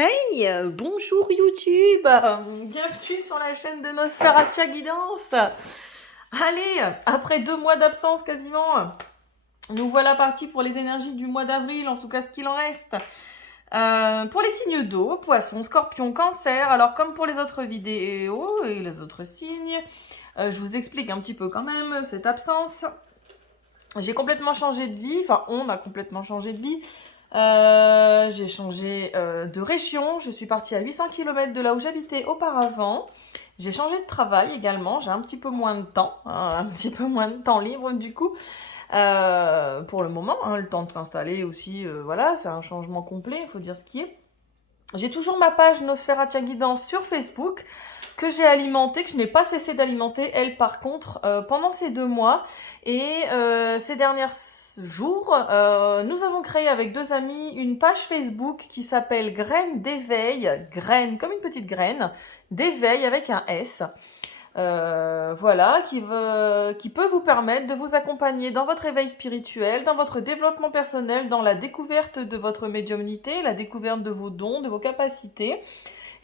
Hey, bonjour YouTube, bienvenue sur la chaîne de Nosferatu Guidance. Allez, après 2 mois d'absence quasiment, nous voilà partis pour les énergies du mois d'avril, en tout cas ce qu'il en reste. Pour les signes d'eau, poisson, scorpion, cancer, alors comme pour les autres vidéos et les autres signes, je vous explique un petit peu quand même cette absence. J'ai complètement changé de vie, enfin on a complètement changé de vie. J'ai changé de région, je suis partie à 800 km de là où j'habitais auparavant. J'ai changé de travail également, j'ai un petit peu moins de temps, hein, un petit peu moins de temps libre du coup. Pour le moment, hein, le temps de s'installer aussi, voilà, c'est un changement complet, il faut dire ce qui est. J'ai toujours ma page Nosferatu Guidance sur Facebook que j'ai alimentée, que je n'ai pas cessé d'alimenter, elle par contre, pendant ces 2 mois. Et ces derniers jours, nous avons créé avec 2 amis une page Facebook qui s'appelle Graines d'éveil, graine comme une petite graine, d'éveil avec un S. Voilà, qui peut vous permettre de vous accompagner dans votre éveil spirituel, dans votre développement personnel, dans la découverte de votre médiumnité, la découverte de vos dons, de vos capacités,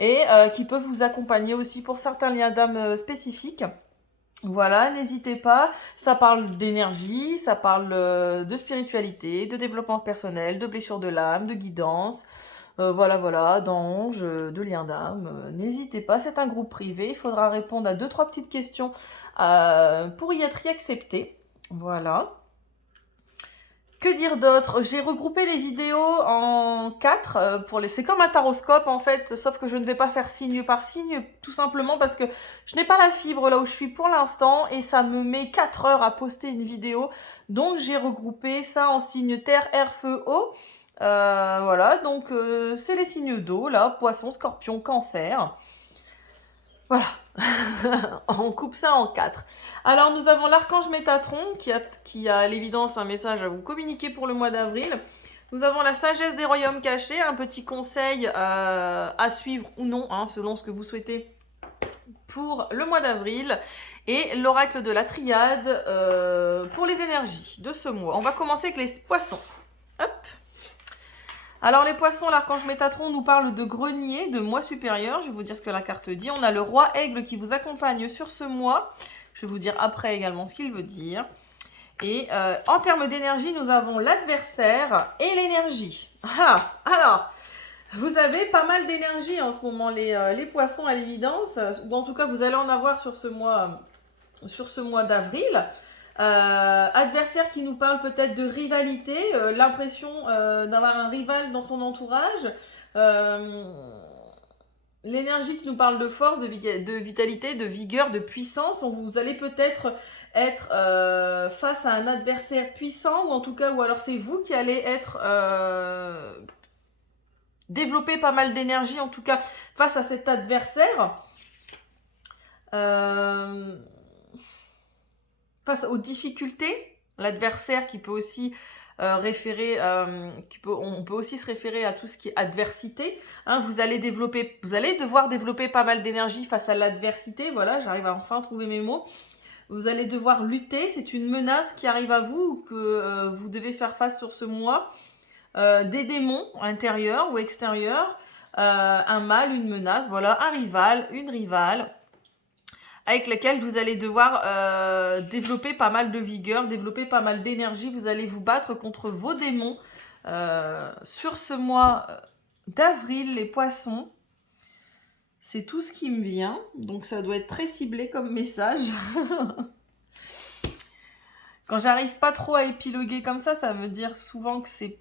et qui peut vous accompagner aussi pour certains liens d'âme spécifiques. Voilà, n'hésitez pas, ça parle d'énergie, ça parle de spiritualité, de développement personnel, de blessures de l'âme, de guidance, voilà, d'anges, de liens d'âme. N'hésitez pas, c'est un groupe privé, il faudra répondre à 2-3 petites questions pour y être accepté. Voilà. Que dire d'autre? J'ai regroupé les vidéos en 4 c'est comme un taroscope en fait, sauf que je ne vais pas faire signe par signe, tout simplement parce que je n'ai pas la fibre là où je suis pour l'instant et ça me met 4 heures à poster une vidéo. Donc j'ai regroupé ça en signes terre, air, feu, eau. Voilà, donc c'est les signes d'eau là, poisson, scorpion, cancer. Voilà, on coupe ça en 4. Alors nous avons l'archange Métatron qui a à l'évidence un message à vous communiquer pour le mois d'avril. Nous avons la sagesse des royaumes cachés, un petit conseil à suivre ou non, hein, selon ce que vous souhaitez pour le mois d'avril. Et l'oracle de la triade pour les énergies de ce mois. On va commencer avec les poissons. Hop. Alors les poissons, l'archange Métatron nous parle de grenier, de mois supérieur. Je vais vous dire ce que la carte dit. On a le roi aigle qui vous accompagne sur ce mois. Je vais vous dire après également ce qu'il veut dire. Et en termes d'énergie, nous avons l'adversaire et l'énergie. Ah, alors, vous avez pas mal d'énergie en ce moment, les poissons à l'évidence. Ou en tout cas, vous allez en avoir sur ce mois d'avril. Adversaire qui nous parle peut-être de rivalité, l'impression d'avoir un rival dans son entourage, l'énergie qui nous parle de force, de vitalité, de vigueur, de puissance. Vous allez peut-être être face à un adversaire puissant, ou en tout cas, ou alors c'est vous qui allez être développer pas mal d'énergie, en tout cas face à cet adversaire. Face aux difficultés, l'adversaire qui peut aussi on peut aussi se référer à tout ce qui est adversité. Hein, vous allez devoir développer pas mal d'énergie face à l'adversité. Voilà, j'arrive à enfin trouver mes mots. Vous allez devoir lutter, c'est une menace qui arrive à vous ou que vous devez faire face sur ce mois. Des démons intérieurs ou extérieurs, un mal, une menace, voilà, un rival, une rivale, avec lequel vous allez devoir développer pas mal de vigueur, développer pas mal d'énergie. Vous allez vous battre contre vos démons sur ce mois d'avril, les poissons. C'est tout ce qui me vient, donc ça doit être très ciblé comme message. Quand j'arrive pas trop à épiloguer comme ça veut dire souvent que c'est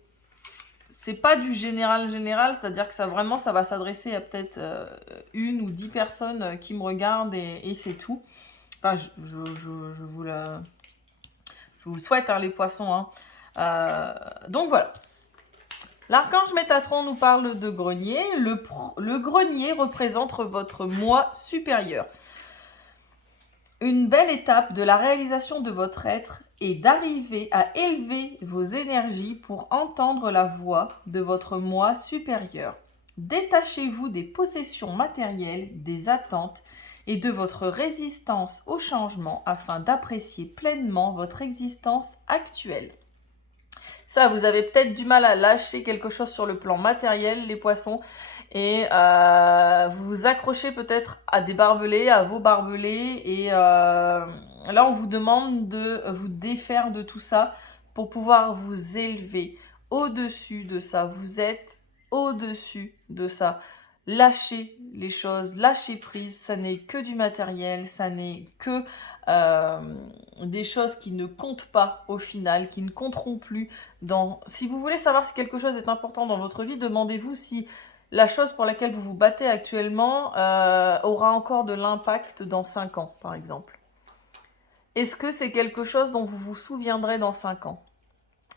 pas du général, c'est-à-dire que ça va s'adresser à peut-être 1 ou 10 personnes qui me regardent et c'est tout. Enfin, je vous le souhaite, hein, les poissons. Hein. Donc voilà. L'archange Métatron nous parle de grenier. Le grenier représente votre moi supérieur. Une belle étape de la réalisation de votre être est d'arriver à élever vos énergies pour entendre la voix de votre moi supérieur. Détachez-vous des possessions matérielles, des attentes et de votre résistance au changement afin d'apprécier pleinement votre existence actuelle. Ça, vous avez peut-être du mal à lâcher quelque chose sur le plan matériel, les poissons, et vous vous accrochez peut-être à des barbelés, à vos barbelés, et là, on vous demande de vous défaire de tout ça pour pouvoir vous élever au-dessus de ça. Vous êtes au-dessus de ça. Lâchez les choses, lâchez prise, ça n'est que du matériel, ça n'est que des choses qui ne comptent pas au final, qui ne compteront plus dans... Si vous voulez savoir si quelque chose est important dans votre vie, demandez-vous si la chose pour laquelle vous vous battez actuellement aura encore de l'impact dans 5 ans, par exemple. Est-ce que c'est quelque chose dont vous vous souviendrez dans 5 ans?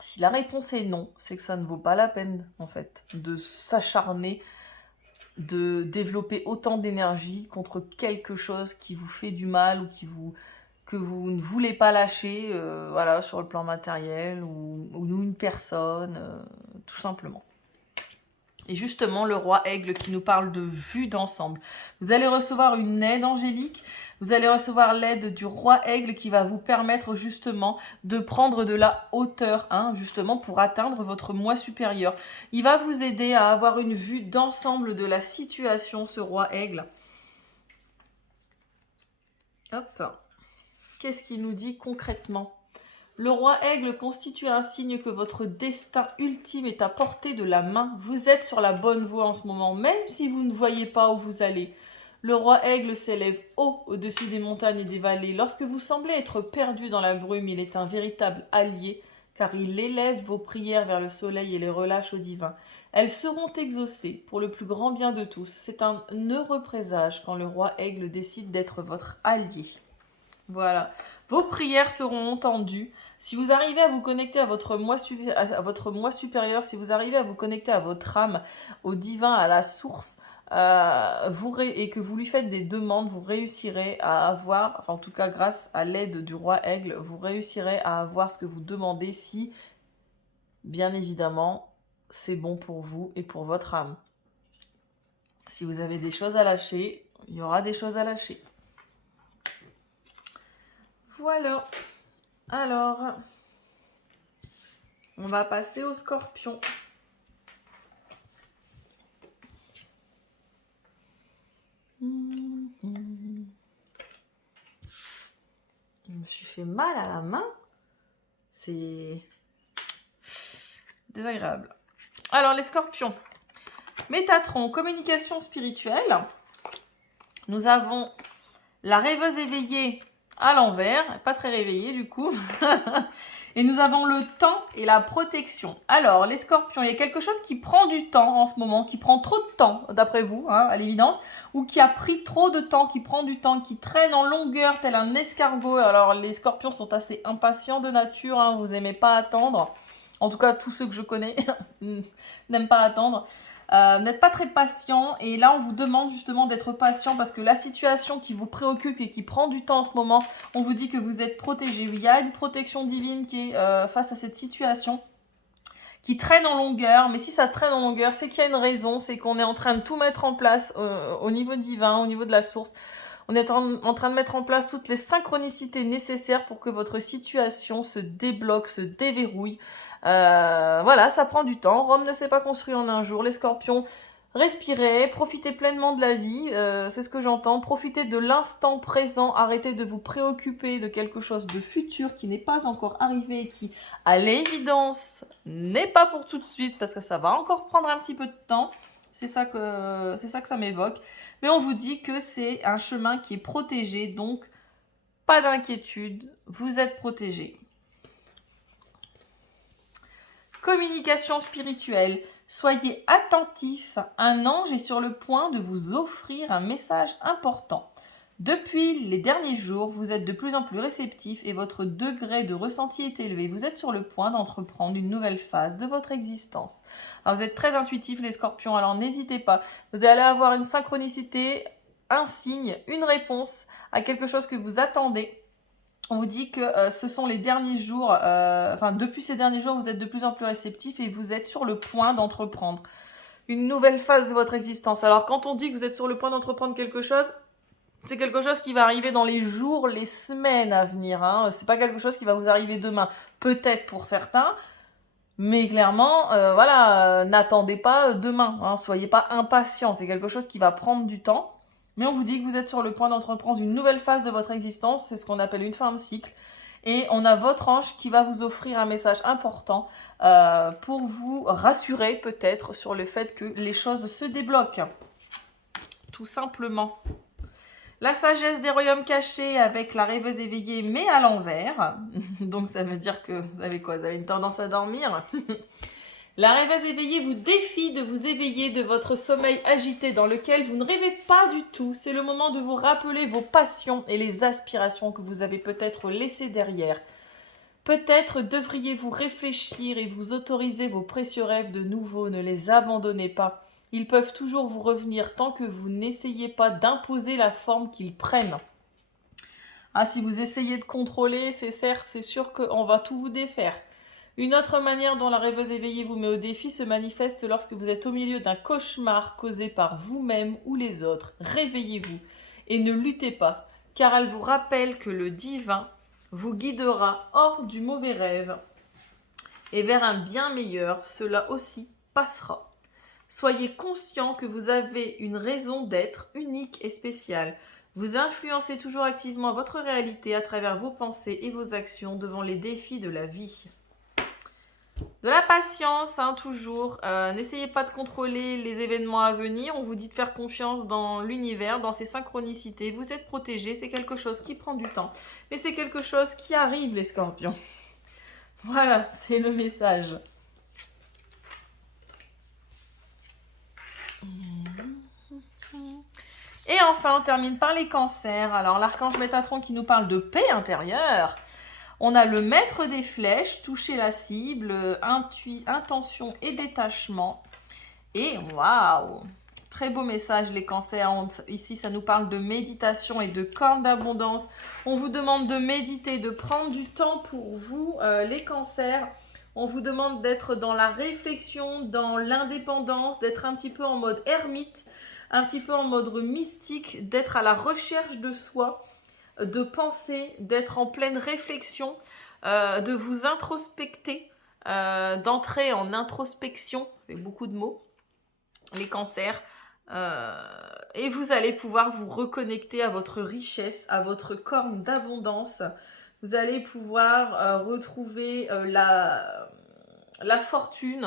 Si la réponse est non, c'est que ça ne vaut pas la peine, en fait, de s'acharner, de développer autant d'énergie contre quelque chose qui vous fait du mal ou que vous ne voulez pas lâcher, voilà, sur le plan matériel ou une personne, tout simplement. Et justement, le roi aigle qui nous parle de vue d'ensemble. Vous allez recevoir une aide angélique, vous allez recevoir l'aide du roi aigle qui va vous permettre justement de prendre de la hauteur, hein, justement pour atteindre votre moi supérieur. Il va vous aider à avoir une vue d'ensemble de la situation, ce roi aigle. Hop. Qu'est-ce qu'il nous dit concrètement ? Le roi aigle constitue un signe que votre destin ultime est à portée de la main. Vous êtes sur la bonne voie en ce moment, même si vous ne voyez pas où vous allez. Le roi aigle s'élève haut au-dessus des montagnes et des vallées. Lorsque vous semblez être perdu dans la brume, il est un véritable allié, car il élève vos prières vers le soleil et les relâche au divin. Elles seront exaucées pour le plus grand bien de tous. C'est un heureux présage quand le roi aigle décide d'être votre allié. Voilà. Vos prières seront entendues. Si vous arrivez à vous connecter à votre moi supérieur, si vous arrivez à vous connecter à votre âme, au divin, à la source, et que vous lui faites des demandes, vous réussirez à avoir, enfin en tout cas grâce à l'aide du roi aigle, vous réussirez à avoir ce que vous demandez si, bien évidemment, c'est bon pour vous et pour votre âme. Si vous avez des choses à lâcher, il y aura des choses à lâcher. Voilà. Alors, on va passer au scorpion. Je me suis fait mal à la main. C'est désagréable. Alors, les scorpions. Métatron, communication spirituelle. Nous avons la rêveuse éveillée à l'envers, pas très réveillée du coup. Et nous avons le temps et la protection. Alors, les scorpions, il y a quelque chose qui prend du temps en ce moment, qui prend trop de temps, d'après vous, hein, à l'évidence, ou qui a pris trop de temps, qui prend du temps, qui traîne en longueur tel un escargot. Alors, les scorpions sont assez impatients de nature, hein, vous n'aimez pas attendre. En tout cas, tous ceux que je connais n'aiment pas attendre. Vous n'êtes pas très patient et là on vous demande justement d'être patient parce que la situation qui vous préoccupe et qui prend du temps en ce moment, on vous dit que vous êtes protégé. Il y a une protection divine qui est face à cette situation qui traîne en longueur, mais si ça traîne en longueur, c'est qu'il y a une raison, c'est qu'on est en train de tout mettre en place au niveau divin, au niveau de la source. On est en train de mettre en place toutes les synchronicités nécessaires pour que votre situation se débloque, se déverrouille. Voilà, ça prend du temps. Rome ne s'est pas construit en un jour. Les scorpions, respirez, profitez pleinement de la vie, c'est ce que j'entends. Profitez de l'instant présent, arrêtez de vous préoccuper de quelque chose de futur qui n'est pas encore arrivé et qui, à l'évidence, n'est pas pour tout de suite parce que ça va encore prendre un petit peu de temps. C'est ça que ça m'évoque. Mais on vous dit que c'est un chemin qui est protégé, donc pas d'inquiétude, vous êtes protégé. Communication spirituelle. Soyez attentif, un ange est sur le point de vous offrir un message important. Depuis les derniers jours, vous êtes de plus en plus réceptif et votre degré de ressenti est élevé. Vous êtes sur le point d'entreprendre une nouvelle phase de votre existence. Alors vous êtes très intuitif les scorpions, alors n'hésitez pas. Vous allez avoir une synchronicité, un signe, une réponse à quelque chose que vous attendez. On vous dit que ce sont les derniers jours, depuis ces derniers jours, vous êtes de plus en plus réceptif et vous êtes sur le point d'entreprendre une nouvelle phase de votre existence. Alors quand on dit que vous êtes sur le point d'entreprendre quelque chose, c'est quelque chose qui va arriver dans les jours, les semaines à venir. Hein. C'est pas quelque chose qui va vous arriver demain. Peut-être pour certains, Mais clairement, voilà, n'attendez pas demain, hein, soyez pas impatient, c'est quelque chose qui va prendre du temps. Mais on vous dit que vous êtes sur le point d'entreprendre une nouvelle phase de votre existence, c'est ce qu'on appelle une fin de cycle. Et on a votre ange qui va vous offrir un message important pour vous rassurer peut-être sur le fait que les choses se débloquent, tout simplement. La sagesse des royaumes cachés avec la rêveuse éveillée, mais à l'envers. Donc ça veut dire que vous avez quoi? Vous avez une tendance à dormir. La rêveuse éveillée vous défie de vous éveiller de votre sommeil agité dans lequel vous ne rêvez pas du tout. C'est le moment de vous rappeler vos passions et les aspirations que vous avez peut-être laissées derrière. Peut-être devriez-vous réfléchir et vous autoriser vos précieux rêves de nouveau. Ne les abandonnez pas. Ils peuvent toujours vous revenir tant que vous n'essayez pas d'imposer la forme qu'ils prennent. Ah, si vous essayez de contrôler, c'est sûr qu'on va tout vous défaire. Une autre manière dont la rêveuse éveillée vous met au défi se manifeste lorsque vous êtes au milieu d'un cauchemar causé par vous-même ou les autres. Réveillez-vous et ne luttez pas, car elle vous rappelle que le divin vous guidera hors du mauvais rêve et vers un bien meilleur. Cela aussi passera. Soyez conscient que vous avez une raison d'être unique et spéciale. Vous influencez toujours activement votre réalité à travers vos pensées et vos actions devant les défis de la vie. De la patience, hein, toujours. N'essayez pas de contrôler les événements à venir. On vous dit de faire confiance dans l'univers, dans ses synchronicités. Vous êtes protégés. C'est quelque chose qui prend du temps. Mais c'est quelque chose qui arrive, les scorpions. Voilà, c'est le message. Et enfin, on termine par les cancers. Alors, l'archange Métatron qui nous parle de paix intérieure. On a le maître des flèches, toucher la cible, intention et détachement. Et waouh! Très beau message, les cancers. Ici, ça nous parle de méditation et de corne d'abondance. On vous demande de méditer, de prendre du temps pour vous, les cancers. On vous demande d'être dans la réflexion, dans l'indépendance, d'être un petit peu en mode ermite, un petit peu en mode mystique, d'être à la recherche de soi, de penser, d'être en pleine réflexion, de vous introspecter, d'entrer en introspection, ça fait beaucoup de mots, les cancers, et vous allez pouvoir vous reconnecter à votre richesse, à votre corne d'abondance. Vous allez pouvoir retrouver la fortune,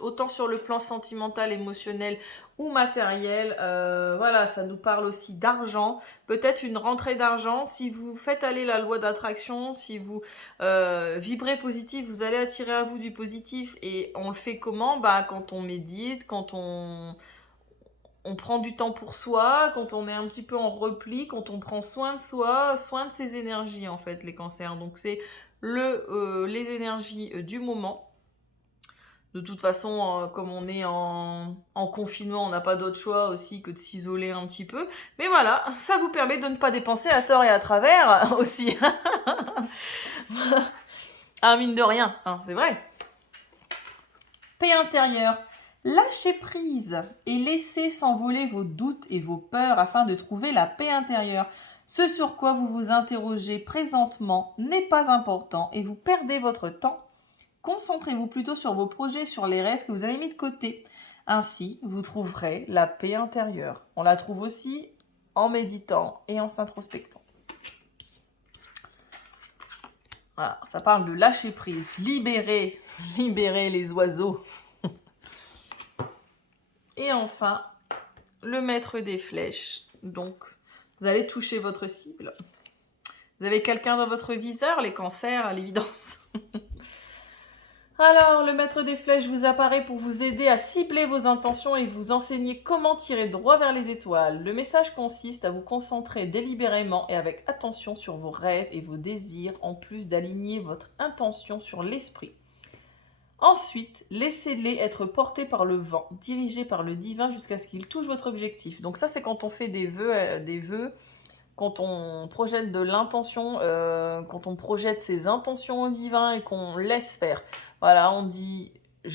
autant sur le plan sentimental, émotionnel ou matériel. Voilà, ça nous parle aussi d'argent, peut-être une rentrée d'argent. Si vous faites aller la loi d'attraction, si vous vibrez positif, vous allez attirer à vous du positif. Et on le fait comment? Quand on médite, quand on prend du temps pour soi, quand on est un petit peu en repli, quand on prend soin de soi, soin de ses énergies en fait, les cancers. Donc c'est les énergies du moment. De toute façon, comme on est en confinement, on n'a pas d'autre choix aussi que de s'isoler un petit peu. Mais voilà, ça vous permet de ne pas dépenser à tort et à travers aussi. Ah, mine de rien, hein, c'est vrai. Paix intérieure. Lâchez prise et laissez s'envoler vos doutes et vos peurs afin de trouver la paix intérieure. Ce sur quoi vous vous interrogez présentement n'est pas important et vous perdez votre temps. Concentrez-vous plutôt sur vos projets, sur les rêves que vous avez mis de côté. Ainsi, vous trouverez la paix intérieure. On la trouve aussi en méditant et en s'introspectant. Voilà, ça parle de lâcher prise, libérer les oiseaux. Et enfin, le maître des flèches. Donc, vous allez toucher votre cible. Vous avez quelqu'un dans votre viseur, les cancers, à l'évidence. Alors, le maître des flèches vous apparaît pour vous aider à cibler vos intentions et vous enseigner comment tirer droit vers les étoiles. Le message consiste à vous concentrer délibérément et avec attention sur vos rêves et vos désirs, en plus d'aligner votre intention sur l'esprit. Ensuite, laissez-les être portés par le vent, dirigés par le divin jusqu'à ce qu'ils touchent votre objectif. Donc ça, c'est quand on fait des vœux, quand on projette de l'intention, quand on projette ses intentions au divin et qu'on laisse faire. Voilà, on dit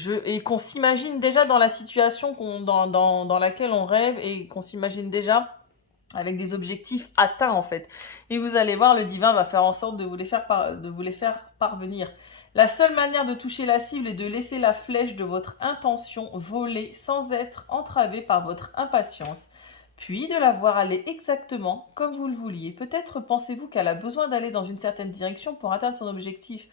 et qu'on s'imagine déjà dans la situation dans laquelle on rêve et qu'on s'imagine déjà avec des objectifs atteints en fait. Et vous allez voir, le divin va faire en sorte de vous les faire parvenir. La seule manière de toucher la cible est de laisser la flèche de votre intention voler sans être entravée par votre impatience, puis de la voir aller exactement comme vous le vouliez. Peut-être pensez-vous qu'elle a besoin d'aller dans une certaine direction pour atteindre son objectif,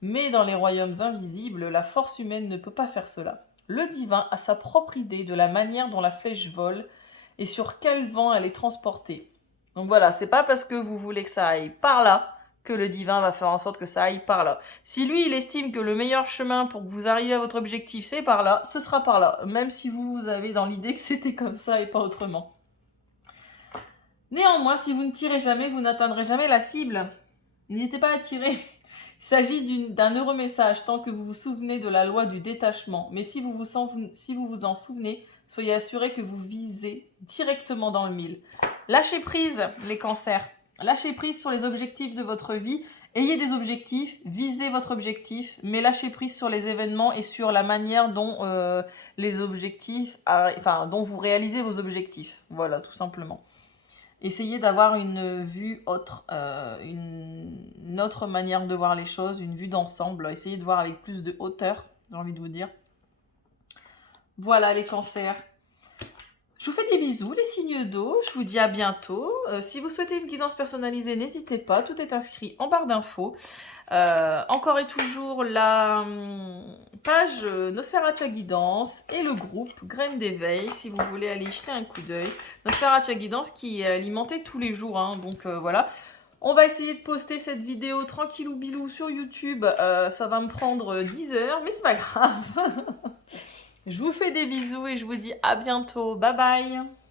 mais dans les royaumes invisibles, la force humaine ne peut pas faire cela. Le divin a sa propre idée de la manière dont la flèche vole et sur quel vent elle est transportée. Donc voilà, c'est pas parce que vous voulez que ça aille par là que le divin va faire en sorte que ça aille par là. Si lui, il estime que le meilleur chemin pour que vous arriviez à votre objectif, c'est par là, ce sera par là, même si vous avez dans l'idée que c'était comme ça et pas autrement. Néanmoins, si vous ne tirez jamais, vous n'atteindrez jamais la cible. N'hésitez pas à tirer. Il s'agit d'un heureux message tant que vous vous souvenez de la loi du détachement. Mais si vous vous en souvenez, soyez assurés que vous visez directement dans le mille. Lâchez prise, les cancers. Lâchez prise sur les objectifs de votre vie. Ayez des objectifs, visez votre objectif, mais lâchez prise sur les événements et sur la manière dont dont vous réalisez vos objectifs. Voilà, tout simplement. Essayez d'avoir une vue autre, une autre manière de voir les choses, une vue d'ensemble. Essayez de voir avec plus de hauteur, j'ai envie de vous dire. Voilà les cancers. Je vous fais des bisous, les signes d'eau. Je vous dis à bientôt. Si vous souhaitez une guidance personnalisée, n'hésitez pas. Tout est inscrit en barre d'infos. Encore et toujours la page Nosferatu Guidance et le groupe Graines d'éveil si vous voulez aller y jeter un coup d'œil. Nosferatu Guidance qui est alimenté tous les jours. Donc voilà. On va essayer de poster cette vidéo tranquillou bilou sur YouTube. Ça va me prendre 10 heures, mais c'est pas grave. Je vous fais des bisous et je vous dis à bientôt. Bye bye.